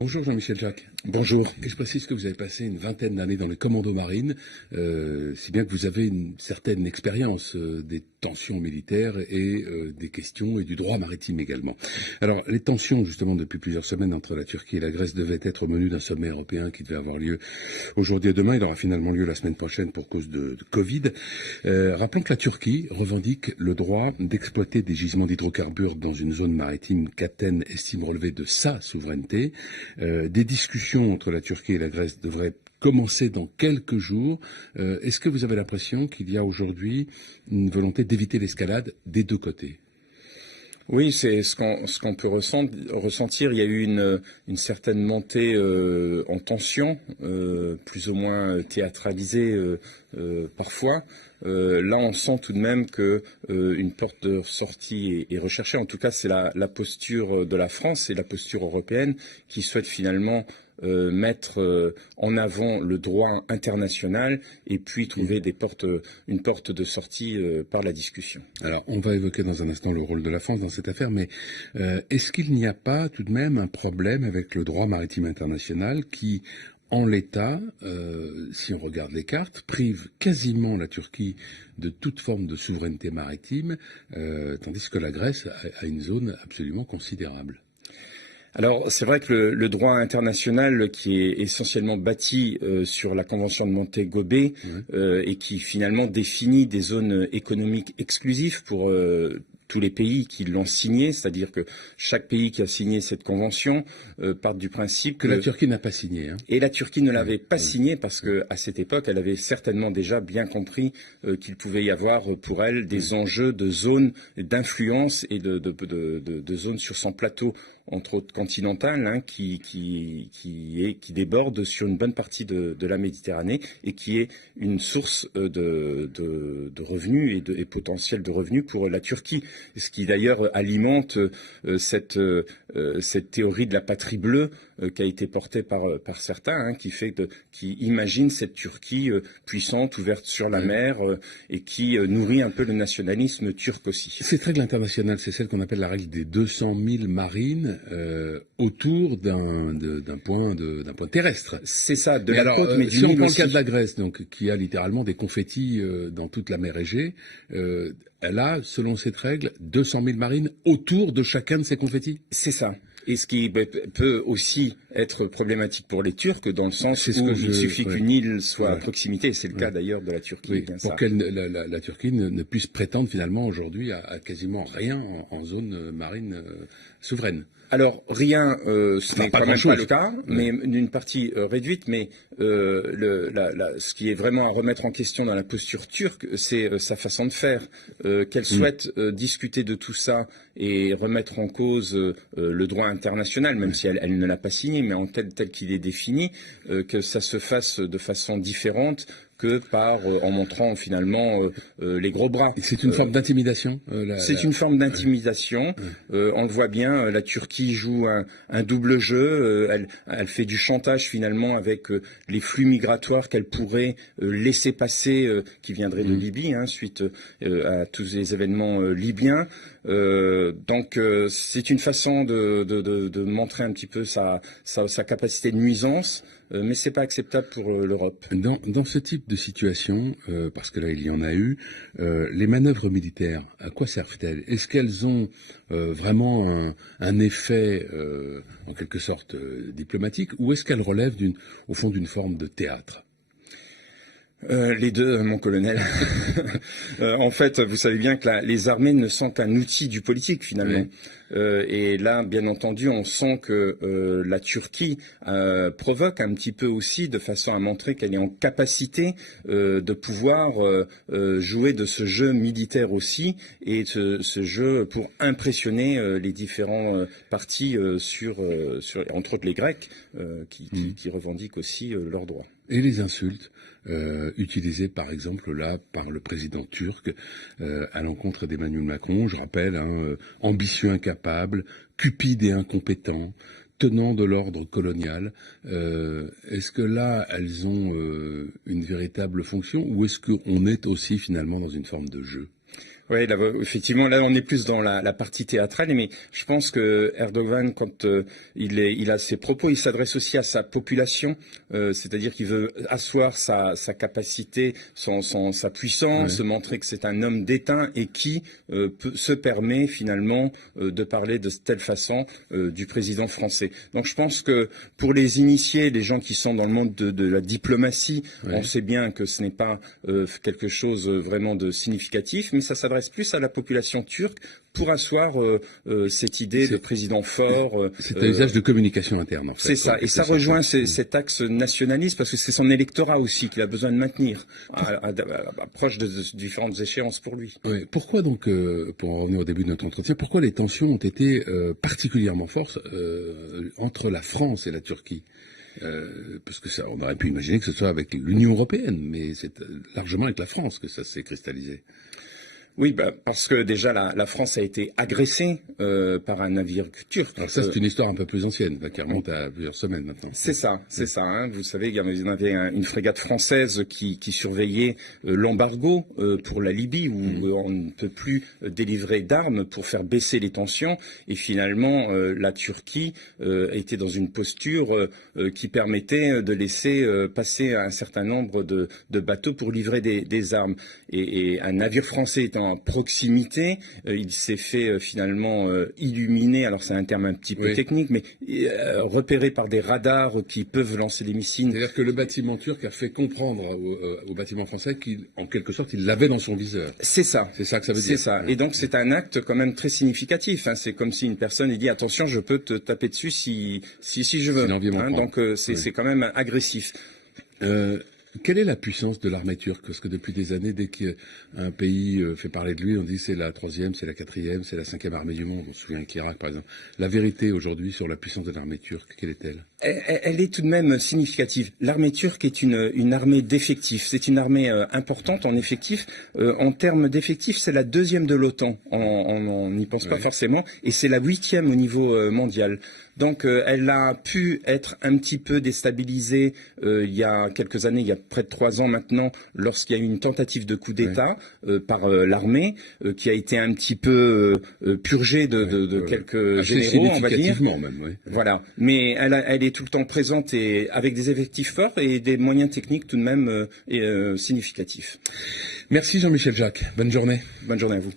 Bonjour Jean-Michel Jacques. Bonjour. Et je précise que vous avez passé une vingtaine d'années dans les commandos marines, si bien que vous avez une certaine expérience des tensions militaires et des questions et du droit maritime également. Alors les tensions justement depuis plusieurs semaines entre la Turquie et la Grèce devaient être au menu d'un sommet européen qui devait avoir lieu aujourd'hui et demain. Il aura finalement lieu la semaine prochaine pour cause de Covid. Rappelons que la Turquie revendique le droit d'exploiter des gisements d'hydrocarbures dans une zone maritime qu'Athènes estime relever de sa souveraineté. Des discussions entre la Turquie et la Grèce devraient commencer dans quelques jours. Est-ce que vous avez l'impression qu'il y a aujourd'hui une volonté d'éviter l'escalade des deux côtés ? Oui, c'est ce qu'on peut ressentir. Il y a eu une certaine montée en tension, plus ou moins théâtralisée parfois. Là, on sent tout de même que une porte de sortie est recherchée. En tout cas, c'est la posture de la France et la posture européenne qui souhaite finalement mettre en avant le droit international et puis trouver une porte de sortie par la discussion. Alors, on va évoquer dans un instant le rôle de la France dans cette affaire, mais est-ce qu'il n'y a pas tout de même un problème avec le droit maritime international qui, en l'état, si on regarde les cartes, prive quasiment la Turquie de toute forme de souveraineté maritime, tandis que la Grèce a une zone absolument considérable? Alors, c'est vrai que le droit international, qui est essentiellement bâti sur la Convention de Montego Bay et qui finalement définit des zones économiques exclusives pour tous les pays qui l'ont signé, c'est-à-dire que chaque pays qui a signé cette convention part du principe que la Turquie n'a pas signé. Et la Turquie ne l'avait pas signé parce qu'à cette époque, elle avait certainement déjà bien compris qu'il pouvait y avoir pour elle des enjeux de zones d'influence et de zones sur son plateau, entre autres continental, hein, qui déborde sur une bonne partie de la Méditerranée et qui est une source de revenus et potentiel de revenus pour la Turquie. Ce qui d'ailleurs alimente cette théorie de la patrie bleue qui a été portée par certains, hein, qui imaginent cette Turquie puissante, ouverte sur la mer et qui nourrit un peu le nationalisme turc aussi. Cette règle internationale, c'est celle qu'on appelle la règle des 200 000 marines autour d'un point terrestre. C'est ça, de la côte, mais si on prend le cas de la Grèce, donc qui a littéralement des confettis dans toute la mer Égée, elle a, selon cette règle, 200 000 marines autour de chacun de ces confettis. C'est ça. Et ce qui peut aussi être problématique pour les Turcs, dans le sens où il suffit qu'une île soit à proximité, et c'est le cas d'ailleurs de la Turquie. Oui, pour que la Turquie ne puisse prétendre finalement aujourd'hui à quasiment rien en zone marine souveraine. Alors rien, ce n'est quand même pas le cas, mais d'une partie réduite. Mais ce qui est vraiment à remettre en question dans la posture turque, c'est sa façon de faire. Qu'elle souhaite discuter de tout ça et remettre en cause le droit international, même si elle ne l'a pas signé, mais tel qu'il est défini, que ça se fasse de façon différente que en montrant finalement les gros bras. C'est une forme d'intimidation. C'est une forme d'intimidation. On le voit bien, la Turquie joue un double jeu. Elle fait du chantage finalement avec les flux migratoires qu'elle pourrait laisser passer, qui viendraient de Libye, hein, suite à tous les événements libyens. Donc c'est une façon de montrer un petit peu sa capacité de nuisance. Mais c'est pas acceptable pour l'Europe. Dans ce type de situation, parce que là il y en a eu, les manœuvres militaires, à quoi servent-elles? Est-ce qu'elles ont vraiment un effet, en quelque sorte, diplomatique, ou est-ce qu'elles relèvent au fond d'une forme de théâtre? Les deux, mon colonel. En fait, vous savez bien que les armées ne sont qu'un outil du politique, finalement. Et là, bien entendu, on sent que la Turquie provoque un petit peu aussi, de façon à montrer qu'elle est en capacité de pouvoir jouer de ce jeu militaire aussi, et ce jeu pour impressionner les différents partis entre autres les Grecs, qui revendiquent aussi leurs droits. Et les insultes utilisées par exemple là par le président turc à l'encontre d'Emmanuel Macron, je rappelle, ambitieux incapable, cupide et incompétent, tenant de l'ordre colonial. Est-ce que là elles ont une véritable fonction, ou est-ce qu'on est aussi finalement dans une forme de jeu? Oui, effectivement, là on est plus dans la partie théâtrale, mais je pense que Erdogan, quand il a ses propos, il s'adresse aussi à sa population, c'est-à-dire qu'il veut asseoir sa capacité, sa puissance, montrer que c'est un homme d'État et qui se permet finalement de parler de telle façon du président français. Donc je pense que pour les initiés, les gens qui sont dans le monde de la diplomatie, on sait bien que ce n'est pas quelque chose vraiment de significatif, mais ça s'adresse plus à la population turque pour asseoir cette idée de président fort. C'est un usage de communication interne, en fait. C'est ça, et ça rejoint cet axe nationaliste, parce que c'est son électorat aussi qu'il a besoin de maintenir, proche de différentes échéances pour lui. Oui. Pourquoi donc, pour en revenir au début de notre entretien, pourquoi les tensions ont été particulièrement fortes entre la France et la Turquie? Parce que on aurait pu imaginer que ce soit avec l'Union européenne, mais c'est largement avec la France que ça s'est cristallisé. Oui, parce que déjà la France a été agressée par un navire turc. Alors ça, c'est une histoire un peu plus ancienne, qui remonte à plusieurs semaines maintenant. C'est ça. Hein. Vous savez, il y avait une frégate française qui surveillait l'embargo pour la Libye, où on ne peut plus délivrer d'armes pour faire baisser les tensions. Et finalement, la Turquie était dans une posture qui permettait de laisser passer un certain nombre de bateaux pour livrer des armes. Et un navire français étant en proximité, il s'est fait finalement illuminer, alors c'est un terme un petit peu technique, mais repéré par des radars qui peuvent lancer des missiles. C'est-à-dire que le bâtiment turc a fait comprendre au bâtiment français qu'en quelque sorte, il l'avait dans son viseur. C'est ça. C'est ça que ça veut dire. C'est ça. Et donc c'est un acte quand même très significatif. Hein. C'est comme si une personne dit attention, je peux te taper dessus si je veux. Hein. Donc c'est quand même agressif. Quelle est la puissance de l'armée turque? Parce que depuis des années, dès qu'un pays fait parler de lui, on dit c'est la 3e, c'est la 4e, c'est la 5e armée du monde. On se souvient avec l'Irak, par exemple. La vérité aujourd'hui sur la puissance de l'armée turque, quelle est-elle? Elle est tout de même significative. L'armée turque est une armée d'effectifs. C'est une armée importante en effectifs. En termes d'effectifs, c'est la 2e de l'OTAN. On n'y pense pas forcément. Et c'est la 8e au niveau mondial. Donc elle a pu être un petit peu déstabilisée il y a quelques années, il y a près de 3 ans maintenant, lorsqu'il y a eu une tentative de coup d'État par l'armée, qui a été un petit peu purgée de quelques généraux, on va dire. Même, Voilà. Mais elle est tout le temps présente et avec des effectifs forts et des moyens techniques tout de même significatifs. Merci Jean-Michel Jacques. Bonne journée. Bonne journée à vous.